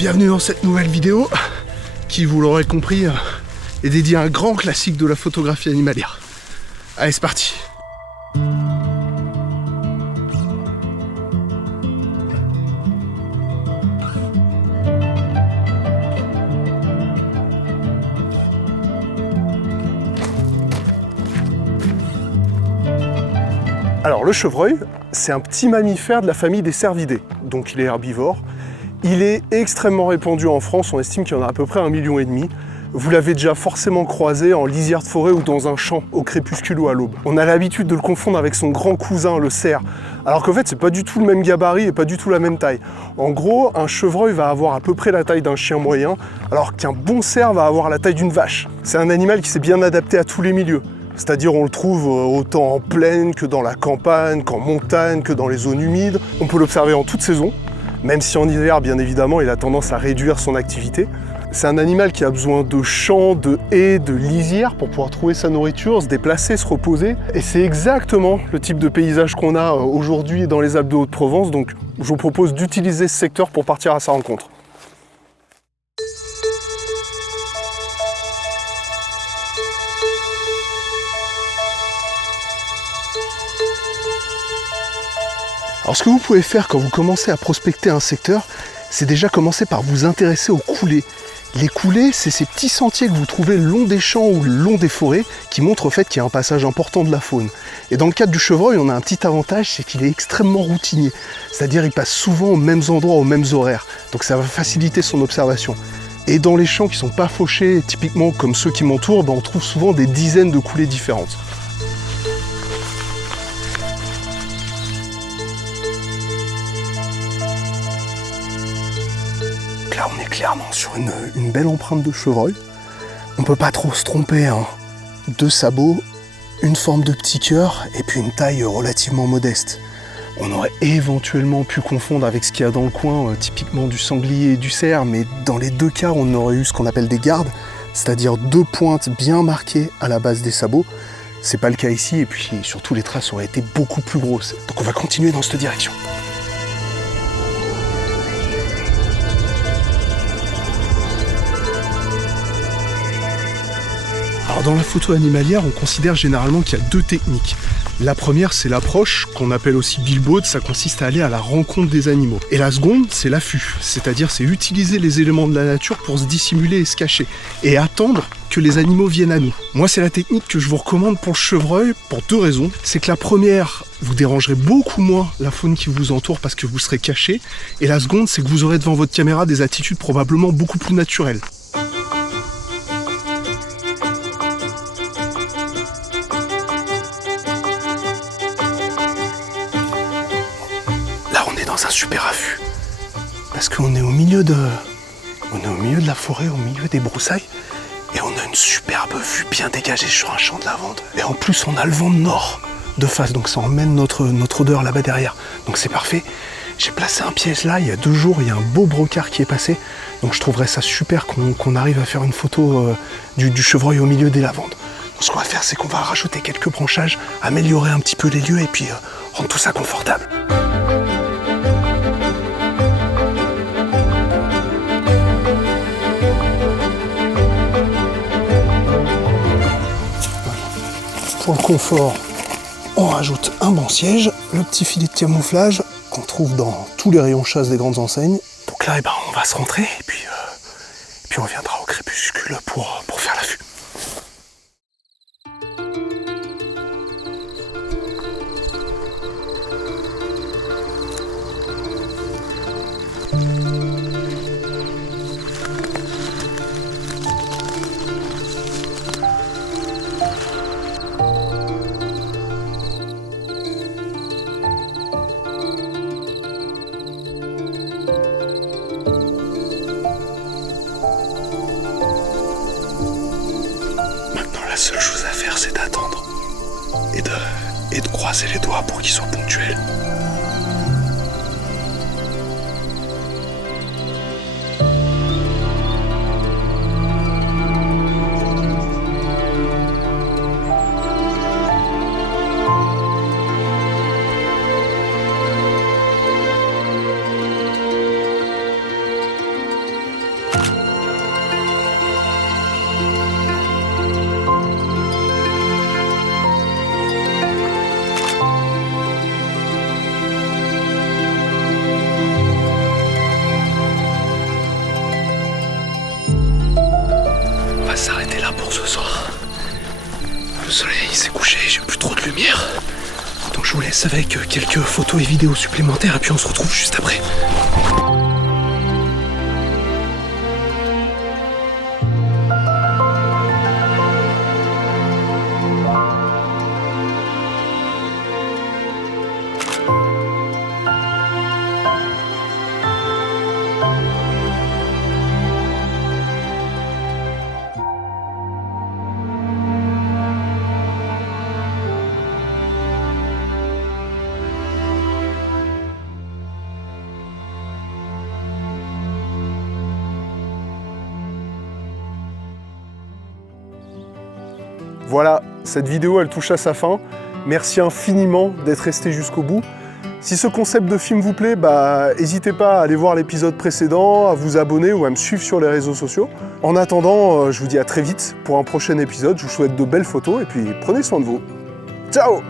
Bienvenue dans cette nouvelle vidéo qui, vous l'aurez compris, est dédiée à un grand classique de la photographie animalière. Allez, c'est parti. Alors le chevreuil, c'est un petit mammifère de la famille des cervidés, donc il est herbivore. Il est extrêmement répandu en France, on estime qu'il y en a à peu près 1,5 million. Vous l'avez déjà forcément croisé en lisière de forêt ou dans un champ, au crépuscule ou à l'aube. On a l'habitude de le confondre avec son grand cousin, le cerf, alors qu'en fait c'est pas du tout le même gabarit et pas du tout la même taille. En gros, un chevreuil va avoir à peu près la taille d'un chien moyen, alors qu'un bon cerf va avoir la taille d'une vache. C'est un animal qui s'est bien adapté à tous les milieux. C'est-à-dire on le trouve autant en plaine que dans la campagne, qu'en montagne, que dans les zones humides. On peut l'observer en toute saison, même si en hiver, bien évidemment, il a tendance à réduire son activité. C'est un animal qui a besoin de champs, de haies, de lisières pour pouvoir trouver sa nourriture, se déplacer, se reposer. Et c'est exactement le type de paysage qu'on a aujourd'hui dans les Alpes de Haute-Provence. Donc je vous propose d'utiliser ce secteur pour partir à sa rencontre. Alors ce que vous pouvez faire quand vous commencez à prospecter un secteur, c'est déjà commencer par vous intéresser aux coulées. Les coulées, c'est ces petits sentiers que vous trouvez le long des champs ou le long des forêts qui montrent au fait qu'il y a un passage important de la faune. Et dans le cadre du chevreuil, on a un petit avantage, c'est qu'il est extrêmement routinier. C'est-à-dire il passe souvent aux mêmes endroits, aux mêmes horaires. Donc ça va faciliter son observation. Et dans les champs qui ne sont pas fauchés, typiquement comme ceux qui m'entourent, on trouve souvent des dizaines de coulées différentes. Là, on est clairement sur une belle empreinte de chevreuil. On peut pas trop se tromper, hein. 2 sabots, une forme de petit cœur et puis une taille relativement modeste. On aurait éventuellement pu confondre avec ce qu'il y a dans le coin, typiquement du sanglier et du cerf, mais dans les 2 cas, on aurait eu ce qu'on appelle des gardes, c'est-à-dire 2 pointes bien marquées à la base des sabots. C'est pas le cas ici, et puis surtout les traces auraient été beaucoup plus grosses. Donc on va continuer dans cette direction. Alors dans la photo animalière, on considère généralement qu'il y a 2 techniques. La première, c'est l'approche, qu'on appelle aussi billboard, ça consiste à aller à la rencontre des animaux. Et la seconde, c'est l'affût, c'est-à-dire c'est utiliser les éléments de la nature pour se dissimuler et se cacher, et attendre que les animaux viennent à nous. Moi, c'est la technique que je vous recommande pour le chevreuil, pour 2 raisons. C'est que la première, vous dérangerez beaucoup moins la faune qui vous entoure parce que vous serez caché, et la seconde, c'est que vous aurez devant votre caméra des attitudes probablement beaucoup plus naturelles. Dans un super affût, parce qu'on est au milieu de la forêt, au milieu des broussailles, et on a une superbe vue bien dégagée sur un champ de lavande. Et en plus, on a le vent de nord de face, donc ça emmène notre odeur là-bas derrière. Donc c'est parfait. J'ai placé un piège là, il y a 2 jours, il y a un beau brocard qui est passé, donc je trouverais ça super qu'on arrive à faire une photo du chevreuil au milieu des lavandes. Donc ce qu'on va faire, c'est qu'on va rajouter quelques branchages, améliorer un petit peu les lieux, et puis rendre tout ça confortable. Pour le confort, on rajoute un banc siège, le petit filet de camouflage qu'on trouve dans tous les rayons chasse des grandes enseignes. Donc là, on va se rentrer et puis on reviendra au crépuscule pour faire l'affût. La seule chose à faire, c'est d'attendre et de croiser les doigts pour qu'ils soient ponctuels. passe avec quelques photos et vidéos supplémentaires et puis on se retrouve juste après. Voilà, cette vidéo elle touche à sa fin. Merci infiniment d'être resté jusqu'au bout. Si ce concept de film vous plaît, n'hésitez pas à aller voir l'épisode précédent, à vous abonner ou à me suivre sur les réseaux sociaux. En attendant, je vous dis à très vite pour un prochain épisode. Je vous souhaite de belles photos et puis prenez soin de vous. Ciao!